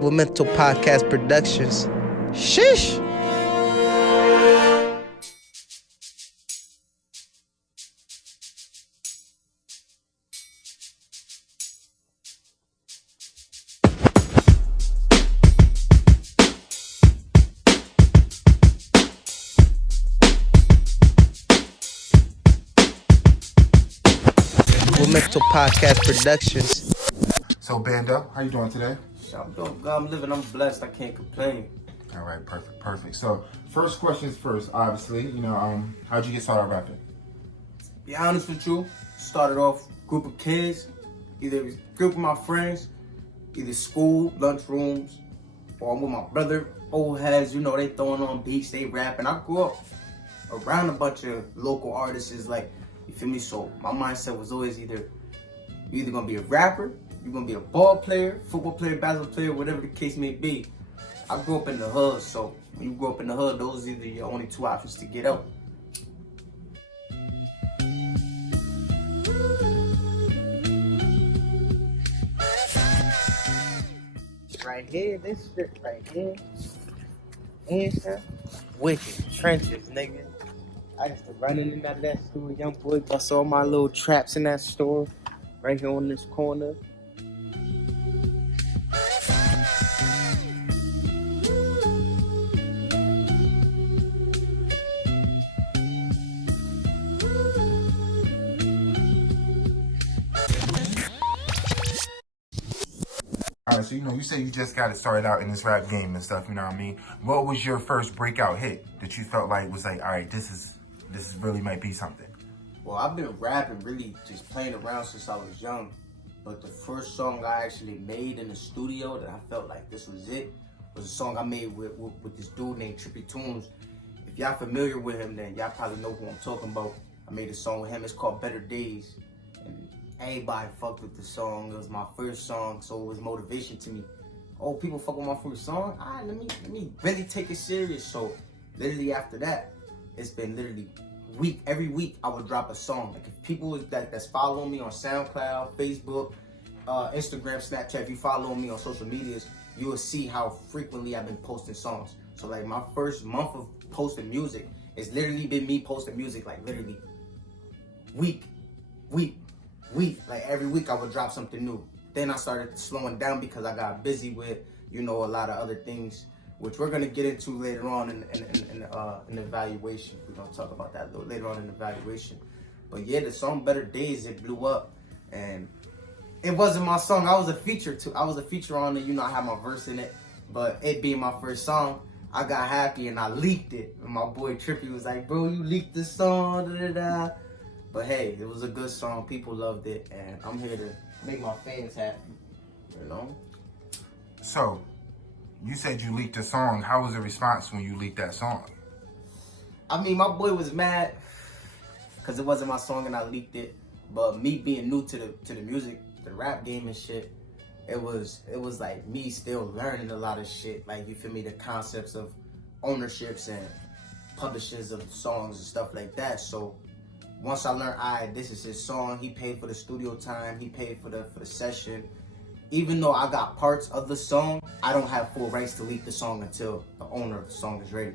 Mental Podcast Productions. Sheesh. Mental Podcast Productions. So Bando, how you doing today? I'm doing good. I'm living. I'm blessed. I can't complain. All right, perfect. So first questions first. Obviously, how'd you get started rapping? Be honest with you, started off group of kids, either group of my friends, either school, lunchrooms, or I'm with my brother. Old heads, they throwing on beats, they rapping. I grew up around a bunch of local artists, like, you feel me? So my mindset was always you're either gonna be a rapper, you're gonna be a ball player, football player, basketball player, whatever the case may be. I grew up in the hood, so when you grow up in the hood, those are either your only two options to get out. Right here, this shit right here, answer, wicked trenches, nigga. I used to run in and out of that store, young boy, bust all my little traps in that store, right here on this corner. All right, so you said you just got it started out in this rap game and stuff. You know what I mean? What was your first breakout hit that you felt like was like, all right, this is really might be something? Well, I've been rapping, really just playing around since I was young. But the first song I actually made in the studio that I felt like this was it was a song I made with this dude named Trippy Tunes. If y'all familiar with him, then y'all probably know who I'm talking about. I made a song with him. It's called Better Days. And everybody fucked with the song. It was my first song, so it was motivation to me. Oh, people fuck with my first song? All right, let me really take it serious. So literally after that, it's been literally every week I would drop a song. Like if people that's following me on SoundCloud, Facebook, Instagram, Snapchat, if you follow me on social medias, you will see how frequently I've been posting songs. So like my first month of posting music, it's literally been me posting music like literally week. Like every week I would drop something new. Then I started slowing down because I got busy with, a lot of other things, which we're gonna get into later on in the evaluation. We're gonna talk about that a little later on in the evaluation. But yeah, the song Better Days, it blew up. And it wasn't my song. I was a feature on it, I had my verse in it. But it being my first song, I got happy and I leaked it. And my boy Trippy was like, bro, you leaked the song, da-da-da. But hey, it was a good song. People loved it. And I'm here to make my fans happy, So, you said you leaked a song. How was the response when you leaked that song? I mean, my boy was mad because it wasn't my song and I leaked it. But me being new to the music, the rap game and shit, it was like me still learning a lot of shit. Like, you feel me? The concepts of ownerships and publishers of songs and stuff like that. So once I learned, this is his song. He paid for the studio time. He paid for the session. Even though I got parts of the song, I don't have full rights to leak the song until the owner of the song is ready.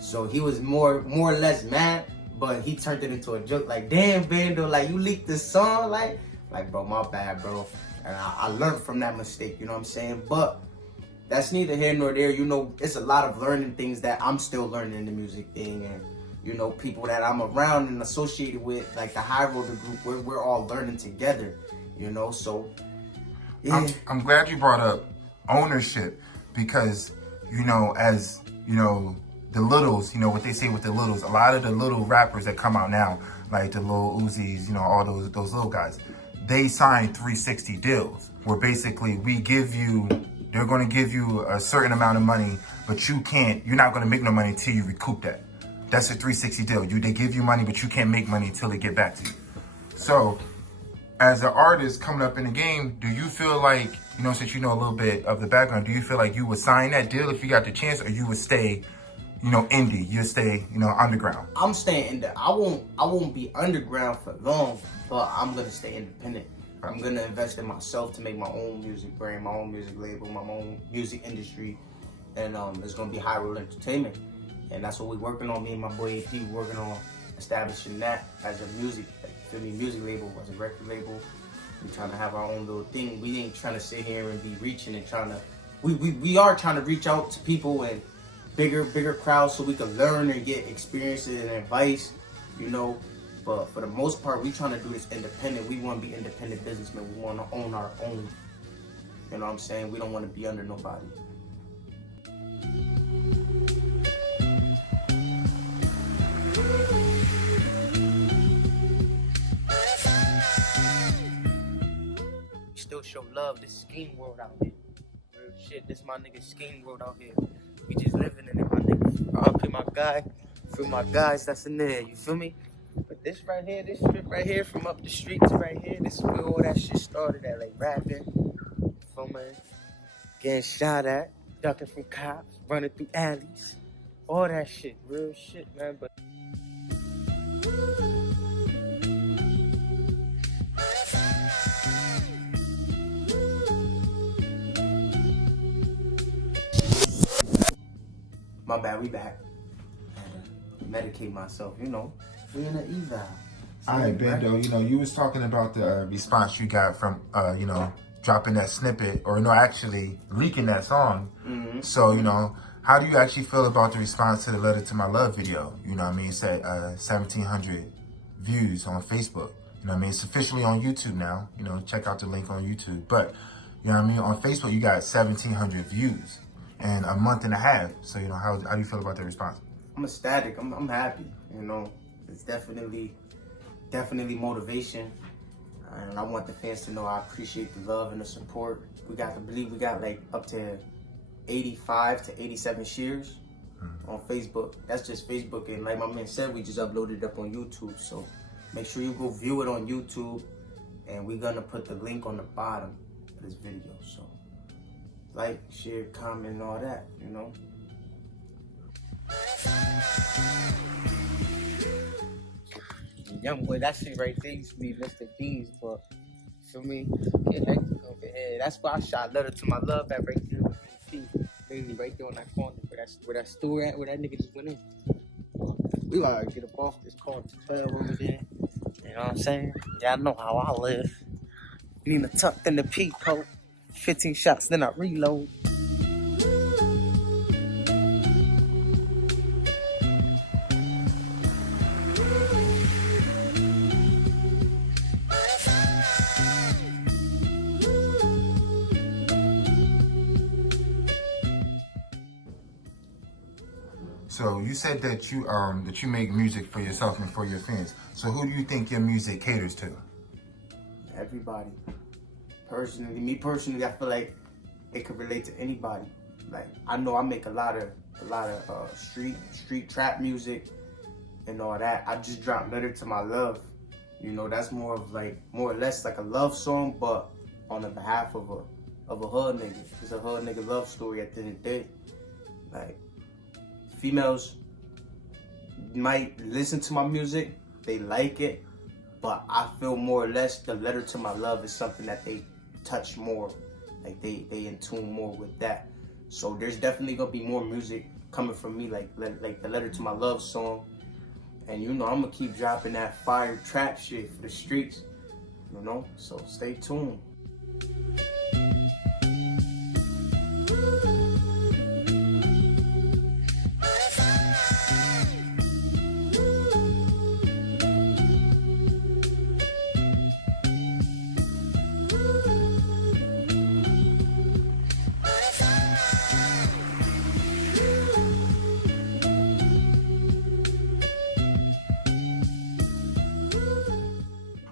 So he was more or less mad, but he turned it into a joke. Like, damn, Bando, like, you leaked this song? Like, bro, my bad, bro. And I learned from that mistake, you know what I'm saying? But that's neither here nor there. It's a lot of learning things that I'm still learning in the music thing. And, people that I'm around and associated with, like the High Roller group, we're all learning together, so... Yeah. I'm glad you brought up ownership because, as, the littles, what they say with the littles, a lot of the little rappers that come out now, like the Lil Uzis, all those little guys, they sign 360 deals where basically they're going to give you a certain amount of money, but you're not going to make no money until you recoup that. That's a 360 deal. They give you money, but you can't make money until they get back to you. So, as an artist coming up in the game, do you feel like, since you know a little bit of the background, do you feel like you would sign that deal if you got the chance, or you would stay, indie, you'd stay, underground? I'm staying indie. I won't be underground for long, but I'm gonna stay independent. I'm gonna invest in myself to make my own music brand, my own music label, my own music industry, and it's gonna be High Road Entertainment, and that's what we're working on. Me and my boy AP working on establishing that as a music, music label, as a record label. We're trying to have our own little thing. We ain't trying to sit here and be reaching and trying to. We are trying to reach out to people and bigger crowds so we can learn and get experiences and advice, you know. But for the most part, we trying to do this independent. We want to be independent businessmen. We want to own our own. You know what I'm saying? We don't want to be under nobody. Still show love. This scheme world out here. Real shit. This my nigga scheme world out here. We just living in it, my nigga. I'll be my guy. For my guys that's in there. You feel me? But this right here, this strip right here, from up the streets right here, this is where all that shit started at, like rapping, filming, getting shot at, ducking from cops, running through alleys, all that shit, real shit, man. But my bad, we back. Medicate myself, you know. We in an eval. All right, Bando, you know, you was talking about the response you got from, you know, dropping that snippet, or no, actually leaking that song. Mm-hmm. So, you know, how do you actually feel about the response to the Letter to My Love video? You know what I mean? It's at 1,700 views on Facebook. You know what I mean? It's officially on YouTube now. You know, check out the link on YouTube. But, you know what I mean? On Facebook, you got 1,700 views in a month and a half. So, you know, how do you feel about the response? I'm ecstatic. I'm happy. You know, it's definitely motivation, and I want the fans to know I appreciate the love and the support. We got like up to 85 to 87 shares on Facebook. That's just Facebook, and like my man said, we just uploaded it up on YouTube. So make sure you go view it on YouTube, and we're gonna put the link on the bottom of this video. So like, share, comment, and all that. You know. Young boy, that shit right there used to be Mr. D's, but for me, get hectic over here. That's why I shot Letter to My Love at right there with BP. Mainly right there on that corner where that store at, where that nigga just went in. We gotta get up off this corner 12 over there. You know what I'm saying? Y'all know how I live. You need to tuck in the peacoat. 15 shots, then I reload. So you said that you make music for yourself and for your fans. So who do you think your music caters to? Everybody. Me personally, I feel like it could relate to anybody. Like, I know I make a lot of street trap music and all that. I just dropped Letter to My Love. You know, that's more or less like a love song, but on the behalf of a hood nigga. It's a hood nigga love story at the end of the day. Like, females might listen to my music, they like it, but I feel more or less the Letter to My Love is something that they touch more, like they in tune more with that. So there's definitely gonna be more music coming from me, like the Letter to My Love song. And you know, I'm gonna keep dropping that fire trap shit for the streets, you know, so stay tuned.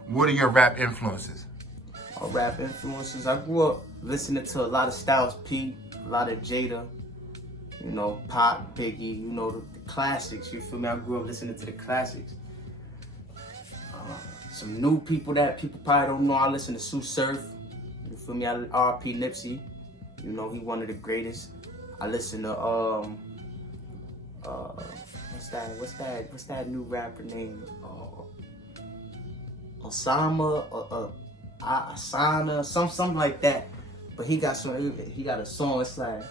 What are your rap influences? Our rap influences, I grew up listening to a lot of Styles P, a lot of Jada, you know, Pop, Biggie, you know, the classics, you feel me? I grew up listening to the classics. Some new people that people probably don't know, I listen to Sue Surf, you feel me? R.P. Nipsey, you know, he one of the greatest. I listen to, what's that new rapper name? Osama, Asana, something like that. But he got a song. It's like,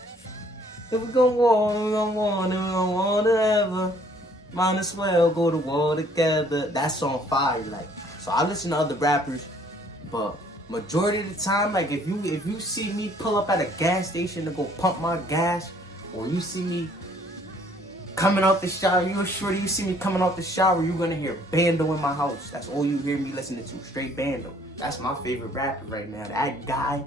if we gon' war, we gon' war, then we gon' war forever. Might as well go to war together. That song fire, like. So I listen to other rappers, but majority of the time, like if you see me pull up at a gas station to go pump my gas, or you see me coming out the shower, you see me coming out the shower, you're gonna hear Bando in my house. That's all you hear me listening to, straight Bando. That's my favorite rapper right now. That guy,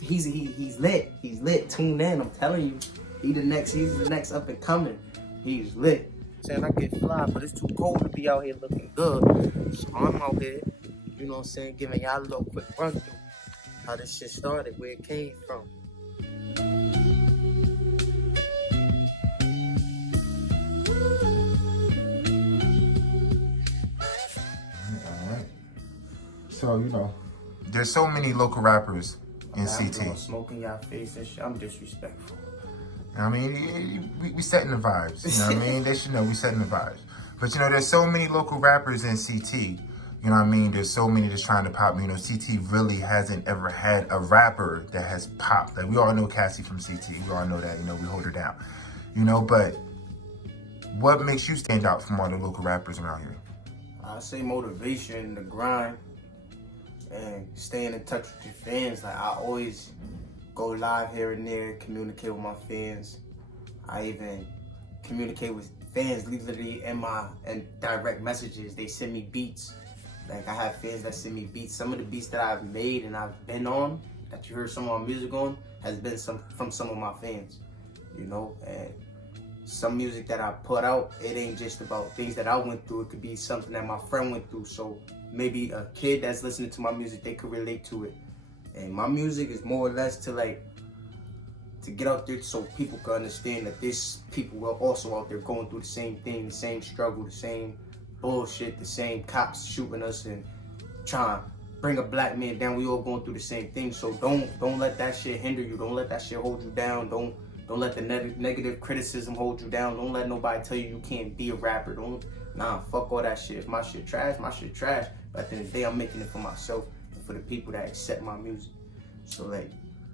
he's lit. He's lit. Tune in, I'm telling you. He's the next up and coming. He's lit. Saying I get fly, but it's too cold to be out here looking good. So I'm out here, you know what I'm saying, giving y'all a little quick run through how this shit started, where it came from. Alright. So, there's so many local rappers in CT. Smoking y'all face and shit. I'm disrespectful. I mean, we setting the vibes. You know what I mean? They should know we setting the vibes. But there's so many local rappers in CT. You know what I mean? There's so many that's trying to pop. CT really hasn't ever had a rapper that has popped. Like we all know Cassie from CT. We all know that. We hold her down. But what makes you stand out from all the local rappers around here? I say motivation, the grind, and staying in touch with your fans. Like I always go live here and there, communicate with my fans. I even communicate with fans literally in direct messages. They send me beats. Like I have fans that send me beats. Some of the beats that I've made and I've been on, that you heard some of my music on, has been from some of my fans. And some music that I put out, it ain't just about things that I went through. It could be something that my friend went through. So maybe a kid that's listening to my music, they could relate to it. And my music is more or less to get out there so people can understand that there's people are also out there going through the same thing, the same struggle, the same bullshit, the same cops shooting us and trying to bring a black man down. We all going through the same thing. So don't let that shit hinder you. Don't let that shit hold you down. Don't let the negative criticism hold you down. Don't let nobody tell you can't be a rapper. Fuck all that shit. If my shit trash, my shit trash. But at the end of the day, I'm making it for myself and for the people that accept my music. So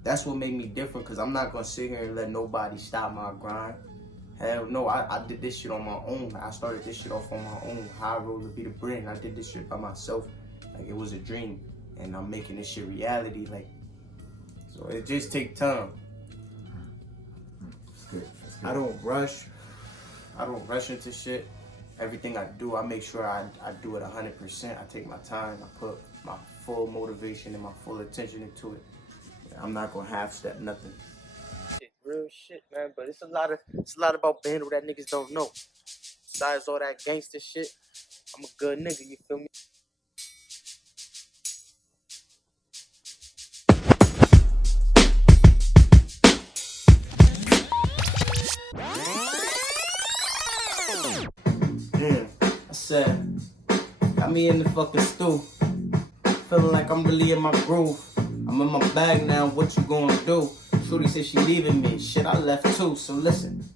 that's what made me different, because I'm not going to sit here and let nobody stop my grind. Hell no, I did this shit on my own. I started this shit off on my own. How I roll to be the brand. I did this shit by myself. Like it was a dream. And I'm making this shit reality. So it just take time. That's good. I don't rush. I don't rush into shit. Everything I do, I make sure I do it 100%. I take my time. I put my full motivation and my full attention into it. I'm not gonna half-step nothing. Real shit, man. But it's a lot about Bando that niggas don't know. Besides all that gangster shit, I'm a good nigga. You feel me? I said, got me in the fucking stew. Feeling like I'm really in my groove. I'm in my bag now, what you gonna do? Shorty said she leaving me, shit I left too. So listen,